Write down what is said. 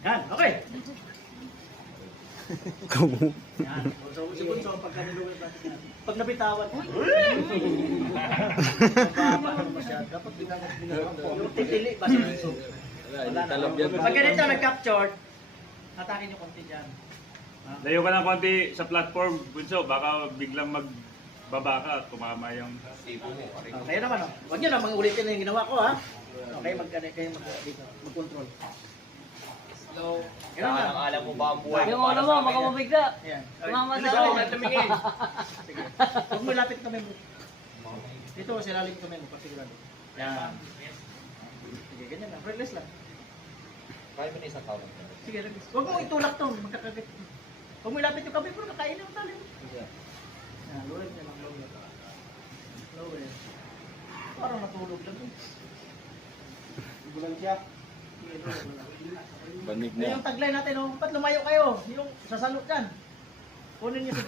Yan, okay. Kung Yan. So, bunso, pagka nilugay natin yan. Pag nabitawan, dapat yung titili ba sa bunso? Wala na. Pag ganito nag-captured, hatakin yung konti dyan. Layo ka ng konti sa platform, Bunso, baka biglang magbaba ka at tumama yung... Kayo naman, oh. Huwag nyo na ulitin na yung ginawa ko, ha? Okay, mag-control. Hello. Ganun lang. Alam mo ba ang buhay? Yung ulo mo, baka mabigla. Ayan. Tumama Bilis sa ako. akin. Tumingin. Sige. Huwag mo lapit kami mo. Dito, silalim kami mo. Pasigurado. Yan. Sige, ganyan lang. Relax lang. Kaya mo na isang tawag. Sige, relax. Huwag mo itulak to. Magkakagit. Huwag mo ilapit yung kami, pero kakainin yung talim. Yan, lower niya lang. Lower. Parang natulog lang. Bulan siya. Sige, lower. banig Yung taglay natin, oh, ba't lumayo kayo? Yung sasalot dyan. Kunin niyo si